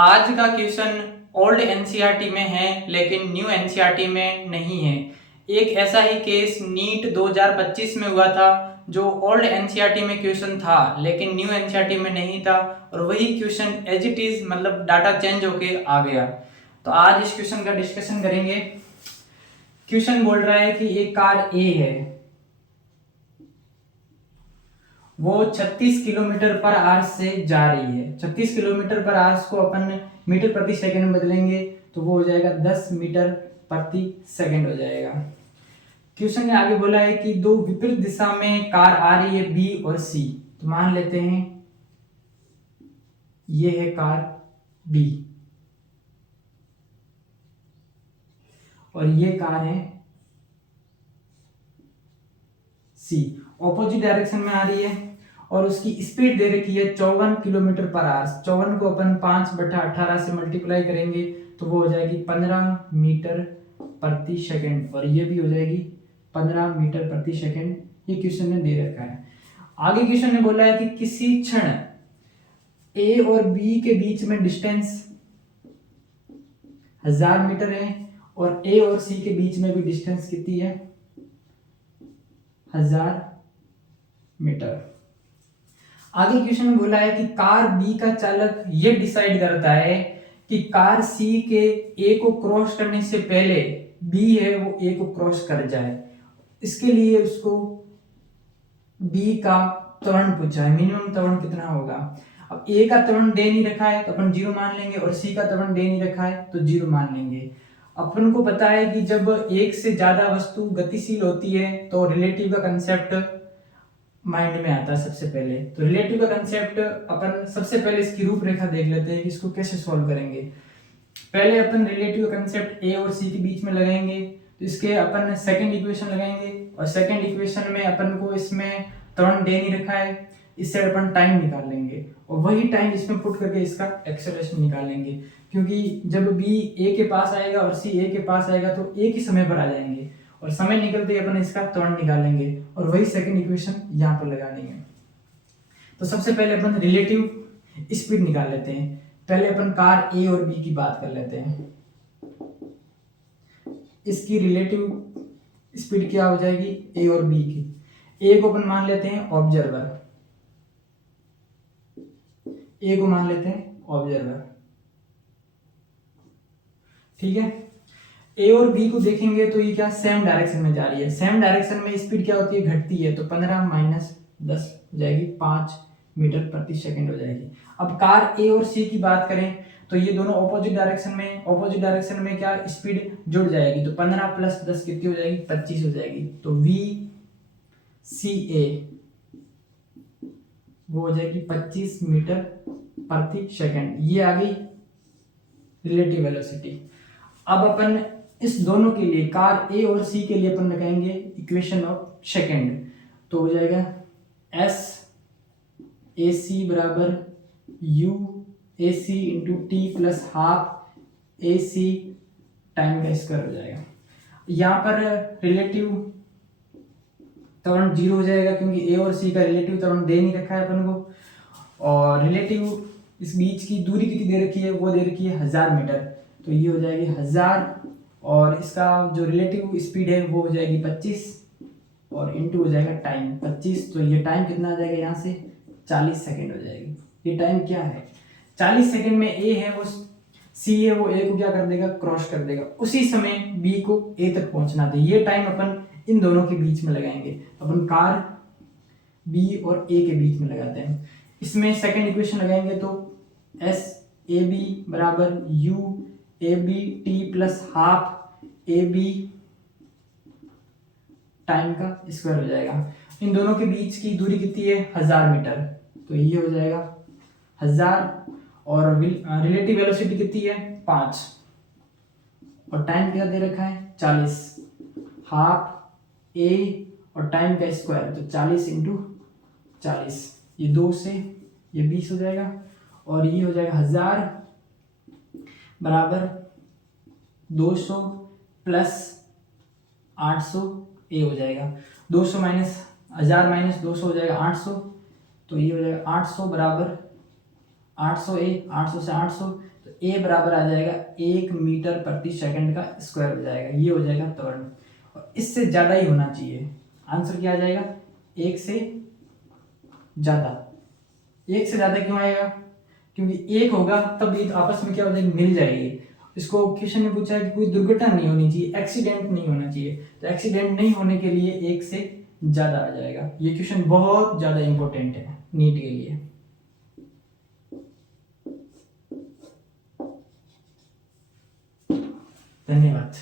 आज का question old NCERT में है लेकिन न्यू एनसीईआरटी में नहीं है। एक ऐसा ही केस नीट 2025 में हुआ था जो ओल्ड एनसीईआरटी में क्वेश्चन था लेकिन न्यू एनसीईआरटी में नहीं था और वही क्वेश्चन एज इट इज मतलब डाटा चेंज होके आ गया। तो आज इस क्वेश्चन का डिस्कशन करेंगे। क्वेश्चन बोल रहा है कि एक कार ए है, वो 36 किलोमीटर पर आवर से जा रही है। 36 किलोमीटर पर आवर को अपन मीटर प्रति सेकंड में बदलेंगे तो वो हो जाएगा 10 मीटर प्रति सेकंड हो जाएगा। क्वेश्चन ने आगे बोला है कि दो विपरीत दिशा में कार आ रही है बी और सी। तो मान लेते हैं ये है कार बी और ये कार है सी। ऑपोजिट डायरेक्शन में आ रही है और उसकी स्पीड दे रखी है 54 किलोमीटर पर आवर। 54 को अपन 5/18 से मल्टीप्लाई करेंगे तो वो हो जाएगी 15 मीटर प्रति सेकंड और ये भी हो जाएगी 15 मीटर प्रति सेकंड। ये क्वेश्चन ने दे रखा है। आगे क्वेश्चन ने बोला है कि किसी क्षण ए और बी के बीच में डिस्टेंस 1000 मीटर है और ए और सी के बीच में भी डिस्टेंस कितनी है 1000 मीटर। आगे क्वेश्चन में बोला है कि कार बी का चालक ये डिसाइड करता है कि कार सी के ए को क्रॉस करने से पहले बी है वो ए को क्रॉस कर जाए। इसके लिए उसको बी का त्वरण पूछा है, मिनिमम त्वरण कितना होगा। अब ए का त्वरण दे नहीं रखा है तो अपन 0 मान लेंगे और सी का त्वरण दे नहीं रखा है तो 0 मान लेंगे। अपन को पता है कि जब एक से ज्यादा वस्तु गतिशील होती है तो रिलेटिव का कंसेप्ट माइंड में आता है सबसे पहले। तो रिलेटिव का कंसेप्ट अपन सबसे पहले इसकी रूपरेखा देख लेते हैं कि इसको कैसे सॉल्व करेंगे। पहले अपन रिलेटिव कंसेप्ट ए और सी के बीच में लगाएंगे तो इसके अपन सेकंड इक्वेशन लगाएंगे और सेकंड इक्वेशन में अपन को इसमें त्वरण दे नहीं रखा है, इससे अपन टाइम निकाल लेंगे और वही टाइम इसमें पुट करके इसका एक्सेलरेशन निकालेंगे। क्योंकि जब बी ए के पास आएगा और सी ए के पास आएगा तो एक ही समय पर आ जाएंगे और समय निकलते ही अपन इसका त्वरण निकालेंगे और वही सेकंड इक्वेशन यहाँ पर लगा देंगे। तो सबसे पहले अपन रिलेटिव स्पीड निकाल लेते हैं। पहले अपन कार ए और बी की बात कर लेते हैं। इसकी रिलेटिव स्पीड क्या हो जाएगी ए और बी की। ए को अपन मान लेते हैं ऑब्जर्वर, ए को मान लेते हैं ऑब्जर्वर, ठीक है। ए और बी को देखेंगे तो ये क्या सेम डायरेक्शन में जा रही है। सेम डायरेक्शन में स्पीड क्या होती है घटती है तो 15 माइनस 10 हो जाएगी 5 मीटर प्रति सेकंड हो जाएगी। अब कार ए और सी की बात करें तो ये दोनों ऑपोजिट डायरेक्शन में क्या स्पीड जुड़ जाएगी तो 15 प्लस 10 कितनी हो जाएगी 25 हो जाएगी। तो वी सी ए वो हो जाएगी 25 मीटर प्रति सेकंड। ये आ गई रिलेटिव वेलोसिटी। अब अपन इस दोनों के लिए कार ए और सी के लिए अपन लगाएंगे इक्वेशन ऑफ सेकंड। तो हो जाएगा एस ए सी बराबर U A C into T plus half A C time का स्क्वायर हो जाएगा। यहाँ पर रिलेटिव त्वरण 0 हो जाएगा क्योंकि ए और सी का रिलेटिव त्वरण दे नहीं रखा है अपन को और रिलेटिव इस बीच की दूरी कितनी दे रखी है वो दे रखी है 1000 मीटर। तो ये हो जाएगी 1000 और इसका जो रिलेटिव स्पीड है वो हो जाएगी 25 और इनटू हो जाएगा टाइम 25। तो ये टाइम कितना आ जाएगा यहाँ से 40 सेकंड हो जाएगी। ये टाइम क्या है 40 सेकंड में ए है वो सी है वो ए को क्या कर देगा क्रॉस कर देगा, उसी समय बी को ए तक पहुंचना था। ये टाइम अपन इन दोनों के बीच में लगाएंगे। अपन कार बी और ए के बीच में लगाते हैं। इसमें सेकंड इक्वेशन लगाएंगे तो एस ए बी बराबर U A B T plus half A B time का स्क्वायर हो जाएगा। इन दोनों के बीच की दूरी कितनी है 1000 मीटर। तो ये हो जाएगा 1000 और रिलेटिव वेलोसिटी कितनी है 5 और टाइम क्या दे रखा है 40। हाफ ए और टाइम का स्क्वायर तो 40 इंटू 40, ये 2 से ये 20 हो जाएगा और ये हो जाएगा 1000 बराबर 200 प्लस 800 ए हो जाएगा। 200 माइनस 1000 माइनस 200 हो जाएगा 800। तो ये हो जाएगा 800 बराबर 800 ए, 800 से 800 तो ए बराबर आ जाएगा 1 मीटर प्रति सेकंड का स्क्वायर हो जाएगा, ये हो जाएगा त्वरण। और इससे ज़्यादा ही होना चाहिए, आंसर क्या आ जाएगा 1 से ज़्यादा। 1 से ज़्यादा क्यों आएगा, क्योंकि 1 होगा तब ये आपस में क्या हो जाएगी, मिल जाएगी। इसको क्वेश्चन में पूछा है कि कोई दुर्घटना नहीं होनी चाहिए, एक्सीडेंट नहीं होना चाहिए, तो एक्सीडेंट नहीं होने के लिए 1 से ज़्यादा आ जाएगा। ये क्वेश्चन बहुत ज़्यादा इंपॉर्टेंट है नीट के लिए। धन्यवाद।